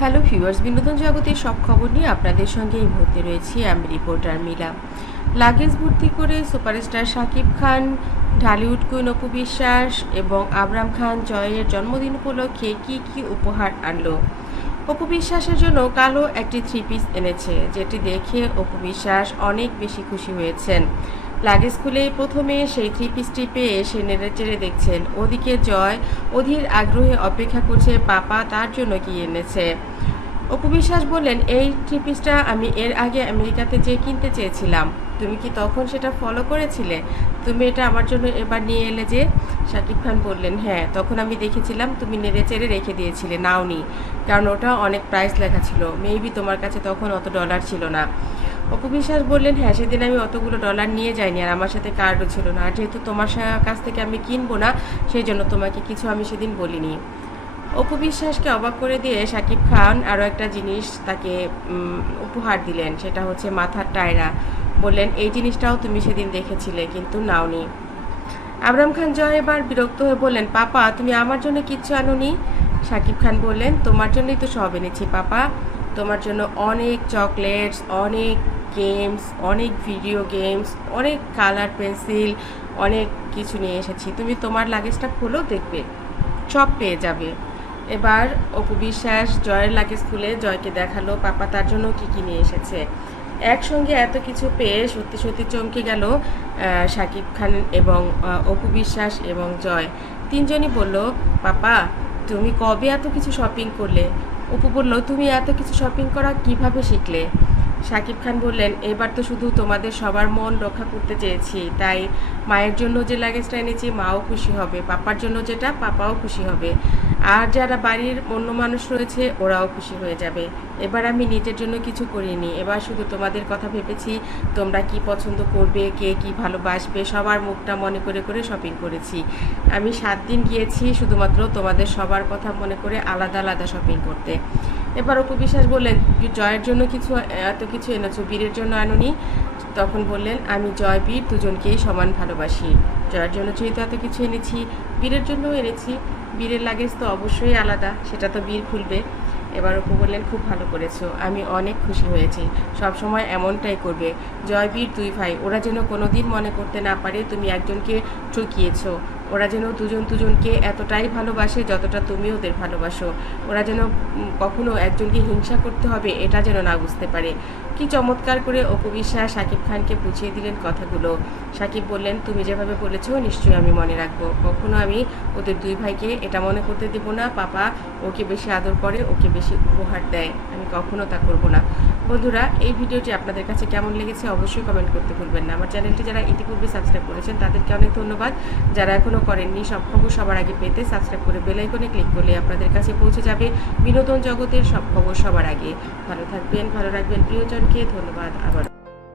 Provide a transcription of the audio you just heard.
Hello viewers, বিনোদন জগতের সব খবর নিয়ে আপনাদের সঙ্গে এই মুহূর্তে রয়েছি আমি রিপোর্টার মিলা। লাগেজ ভর্তি করে সুপারস্টার শাকিব খান, ঢালিউড কুইন অপু বিশ্বাস এবং আবরাম খান জয়ের জন্মদিন উপলক্ষে কি উপহার আনলো। অপু বিশ্বাসের জন্য কালো একটি থ্রি পিস এনেছে, যেটি দেখে অপু বিশ্বাস অনেক বেশি খুশি হয়েছেন। লাগেজ খুলে প্রথমে সেই থ্রি পিসটি পেয়ে সে নেড়ে চেড়ে দেখছেন। ওদিকে জয় অধীর আগ্রহে অপেক্ষা করছে পাপা তার জন্য কি এনেছে। অপু বিশ্বাস বললেন, এই থ্রি পিসটা আমি এর আগে আমেরিকাতে যেয়ে কিনতে চেয়েছিলাম, তুমি কি তখন সেটা ফলো করেছিলে? তুমি এটা আমার জন্য এবার নিয়ে এলে যে? শাকিব খান বললেন, হ্যাঁ, তখন আমি দেখেছিলাম তুমি নেড়ে চেড়ে রেখে দিয়েছিলে, নাওনি, কারণ ওটা অনেক প্রাইস লেখা ছিল, মেবি তোমার কাছে তখন অত ডলার ছিল না। অপু বিশ্বাস বললেন, হ্যাঁ, সেদিন আমি অতগুলো ডলার নিয়ে যাইনি, আর আমার সাথে কার্ডও ছিল না, আর যেহেতু তোমার কাছ থেকে আমি কিনবো না, সেই জন্য তোমাকে কিছু আমি সেদিন বলিনি। অপু বিশ্বাসকে অবাক করে দিয়ে শাকিব খান আরও একটা জিনিস তাকে উপহার দিলেন, সেটা হচ্ছে মাথার টায়রা। বললেন, এই জিনিসটাও তুমি সেদিন দেখেছিলে কিন্তু নাওনি। আবরাম খান জয় এবার বিরক্ত হয়ে বললেন, পাপা তুমি আমার জন্য কিচ্ছু আনোনি? শাকিব খান বললেন, তোমার জন্যই তো সব এনেছি পাপা, তোমার জন্য অনেক চকলেটস, অনেক গেমস, অনেক ভিডিও গেমস, অনেক কালার পেন্সিল, অনেক কিছু নিয়ে এসেছি, তুমি তোমার লাগেজটা খুলেও দেখবে, সব পেয়ে যাবে। এবার অপু বিশ্বাস জয়ের লাগেজ খুলে জয়কে দেখালো পাপা তার জন্য কি নিয়ে এসেছে। একসঙ্গে এত কিছু পেয়ে সত্যি সত্যি চমকে গেল শাকিব খান এবং অপু বিশ্বাস এবং জয়। তিনজনই বলল, পাপা তুমি কবে এত কিছু শপিং করলে? অপু বলল, তুমি এত কিছু শপিং করা কিভাবে শিখলে? শাকিব খান বললেন, এবার তো শুধু তোমাদের সবার মন রক্ষা করতে চেয়েছি, তাই মায়ের জন্য যে লাগেজটা এনেছি মাও খুশি হবে, পাপার জন্য যেটা পাপাও খুশি হবে, আর যারা বাড়ির অন্য মানুষ রয়েছে ওরাও খুশি হয়ে যাবে। এবার আমি নিজের জন্য কিছু করিনি, এবার শুধু তোমাদের কথা ভেবেছি, তোমরা কি পছন্দ করবে, কে কি ভালোবাসবে, সবার মুখটা মনে করে করে শপিং করেছি। আমি 7 দিন গিয়েছি শুধুমাত্র তোমাদের সবার কথা মনে করে আলাদা আলাদা শপিং করতে। এবার অপু বিশ্বাস বললেন, জয়ের জন্য এত কিছু এনেছো, বীরের জন্য আনুনি? তখন বললেন, আমি জয় বীর দুজনকেই সমান ভালোবাসি, জয়ের জন্য যেহেতু এত কিছু এনেছি, বীরের জন্যও এনেছি, বীরের লাগেজ তো অবশ্যই আলাদা, সেটা তো বীর খুলবে। এবার অপু বললেন, খুব ভালো করেছো, আমি অনেক খুশি হয়েছি, সব সময় এমনটাই করবে। জয় বীর 2 ভাই, ওরা যেন কোনোদিন মনে করতে না পারে তুমি একজনকে ঠকিয়েছো, ওরা যেন দুজনকে এতটাই ভালোবাসে যতটা তুমি ওদের ভালোবাসো, ওরা যেন কখনো একজনকে হিংসা করতে হবে এটা যেন না বুঝতে পারে। কি চমৎকার করে অপু বিশ্বাস শাকিব খানকে বুঝিয়ে দিলেন কথাগুলো। শাকিব বললেন, তুমি যেভাবে বলেছো নিশ্চয়ই আমি মনে রাখবো, কখনো আমি ওদের 2 ভাইকে এটা মনে করতে দেবো না পাপা ওকে বেশি আদর করে, ওকে বেশি উপহার দেয়, আমি কখনো তা করবো না। বন্ধুরা, এই ভিডিওটি আপনাদের কাছে কেমন লেগেছে অবশ্যই কমেন্ট করতে ভুলবেন না। আমার চ্যানেলটি যারা ইতিপূর্বে সাবস্ক্রাইব করেছেন তাদেরকে অনেক ধন্যবাদ, যারা এখনও করেননি সব খবর সবার আগে পেতে সাবস্ক্রাইব করে বেল আইকনে ক্লিক করলে আপনাদের কাছে পৌঁছে যাবে বিনোদন জগতের সব খবর সবার আগে। ভালো থাকবেন, ভালো রাখবেন প্রিয়জনকে, ধন্যবাদ আবার।